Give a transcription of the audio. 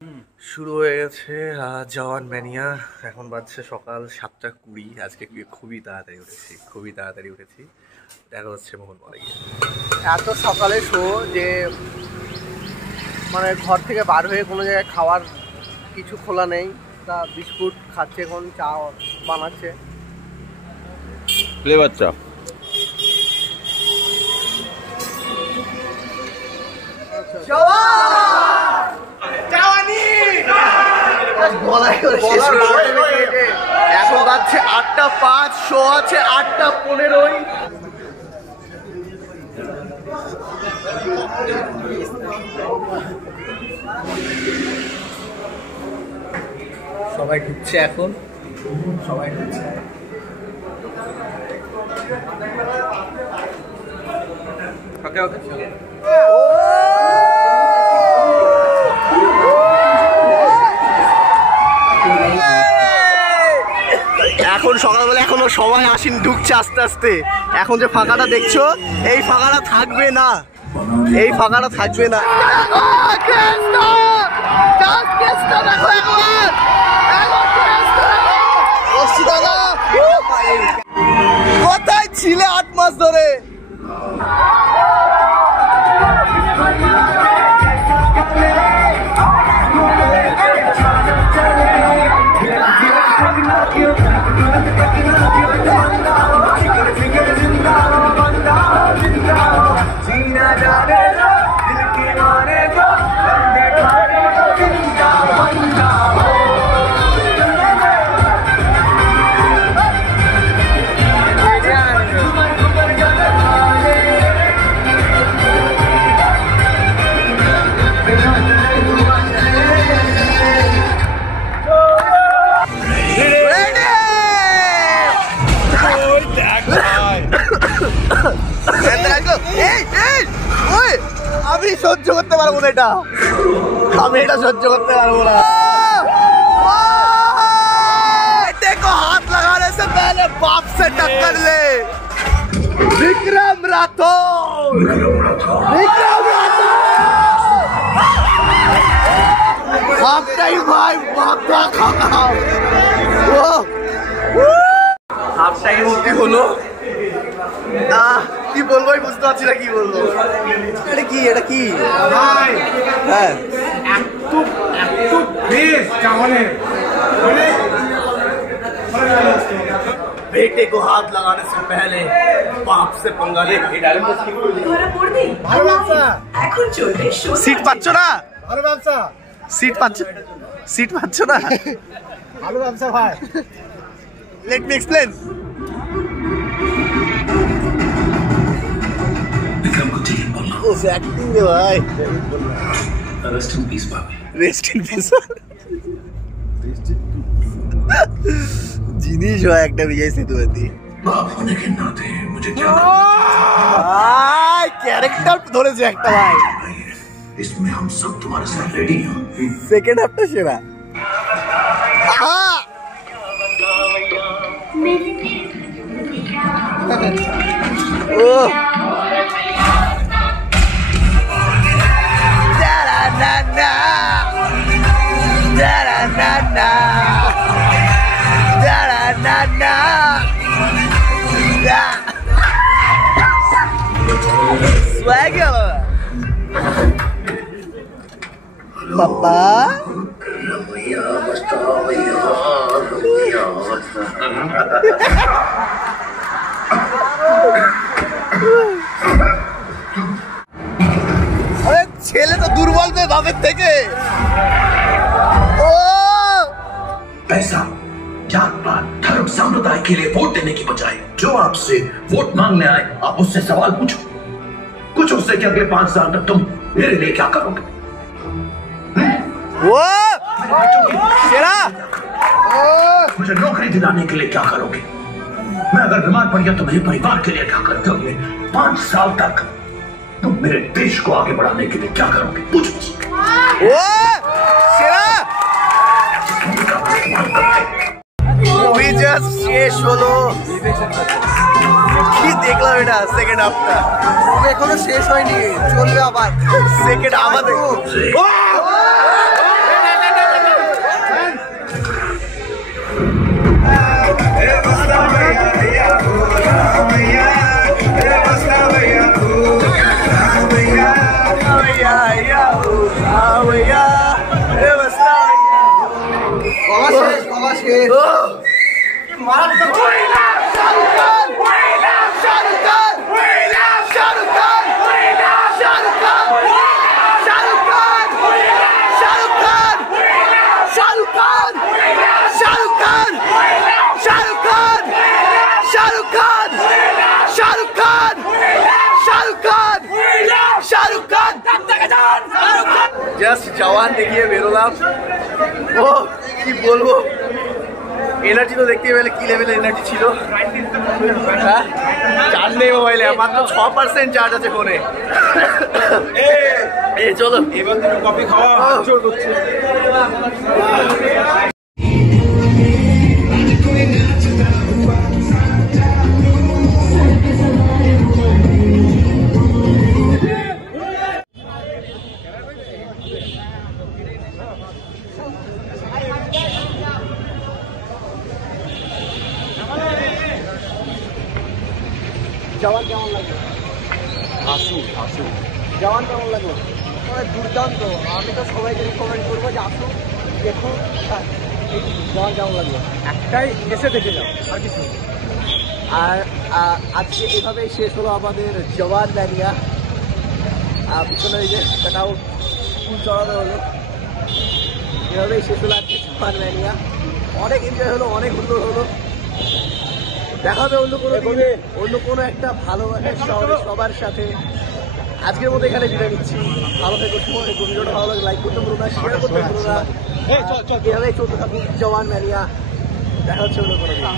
শুরু হয়ে গেছে জওয়ান ম্যানিয়া। এখন বাজছে সকাল 7:20। আজকে খুবই তাড়াতাড়ি উঠেছি। দেখা হচ্ছে মোহনবাগানে গিয়ে। এত সকালে শো যে মানে ঘর থেকে বার হয়ে কোনো জায়গায় খাওয়ার কিছু খোলা নেই, তা বিস্কুট খাচ্ছে, এখন চা বানাচ্ছে। বাচ্চা এখন বাজছে 8:05, শো আছে 8:15। সবাই ঢুকছে এখন, সবাই ঢুকছে। ওকে ওকে এখন সকালবেলা এখনো সবাই আসেন, ঢুকছে আস্তে আস্তে। এখন যে ফাঁকাটা দেখছো, এই ফাঁকাটা থাকবে না, এই ফাঁকাটা থাকবে না। কোথায় ছিলে 8 মাস ধরে? আমি সহ্য করতে পারবো না এটা, আমি এটা সহ্য করতে পারবো না। देखो हाथ लगाने से पहले बाप से टक्कर ले। विक्रम राठौर, विक्रम राठौर हाफ टाइम भाई, बापा खाओ। হাফ টাইম অবধি হলো, কি বলবো আমি বুঝতে পারছি না কি বলবো। এটা কি, এটা কি? হ্যাঁ बेटे को हाथ लगाने से पहले बाप से पंगा ले। সিট পাচ্ছ না? ভালো ব্যবসা। সিট পাচ্ছ না? ভালো ব্যবসা ভাই। Let me explain. विक्रम को चाहिए बोलना। उस एक्टिंग है भाई। रेस्ट इन पीस बाबी। Rest in peace. জিনিস হয় একটা বিজয় সেতুপতি। बाप होने के नाते मुझे क्या ক্যারেক্টার ধরেছে একটা ভাই। इसमें हम सब तुम्हारे साथ रेडी हैं। সেকেন্ড হাফটা সেরা। ও swagger papa अरे ছেলে তো দুর্বল বে বাপের থেকে। ও पैसा जात पात धर्म संप्रदाय के लिए वोट देने की बजाय जो आपसे वोट मांगने आए आप उससे सवाल पूछो। कुछ उससे कि अगले 5 साल तक तुम मेरे लिए क्या करोगे। वो शेरा मुझे नौकरी दिलाने के लिए क्या करोगे। मैं अगर बीमार पड़ गया तो मेरे परिवार के लिए क्या करोगे। अगले 5 साल तक तुम मेरे देश को आगे बढ़ाने के लिए क्या करोगे। पूछो। वो शेरा মুভি জাস্ট শেষ হলো। কি দেখলাম এটা সেকেন্ড হাফটা, এখনো শেষ হয়নি, চলবে আবার সেকেন্ড আমাদের। জাস্ট জওয়ান দেখিয়ে বেরোলাম। ও কি বলবো, এনার্জি তো দেখতে পেলে কি লেভেলের এনার্জি ছিল। হ্যাঁ, চার্জ নেই মোবাইলে, মাত্র 6% চার্জ আছে ফোনে। এই চলো এবার কফি খাওয়া জোর করছে। জওয়ান কেমন লাগলো? জওয়ান কেমন লাগলো? দুর্দান্ত। আমি তো সবাইকে রিকমেন্ড করবো যে আসুন, দেখুন। জওয়ান কেমন লাগলো? একটাই, এসে দেখে যাও, আর কিছু। আর আজকে এভাবেই শেষ হলো আমাদের জওয়ান ম্যানিয়া। পিছনে ওই যে সেটাও ফুল চড়ানো হলো। এভাবেই শেষ হলো আজকে জওয়ান ম্যানিয়া। অনেক এনজয় হলো, অনেক হুল্লোড় হলো। দেখা হবে অন্য কোনো দিন, অন্য কোনো একটা ভালো শহরে সবার সাথে। আজকের মতো এখানে বিদায় নিচ্ছি। ভালো থেকো, ভিডিওটা ভালো লাগে লাইক করতে ভুলো না, শেয়ার করতে ভুলো না। এভাবেই চলতে থাকুক জওয়ান ম্যানিয়া। দেখা হচ্ছে অন্য কোনো দিন।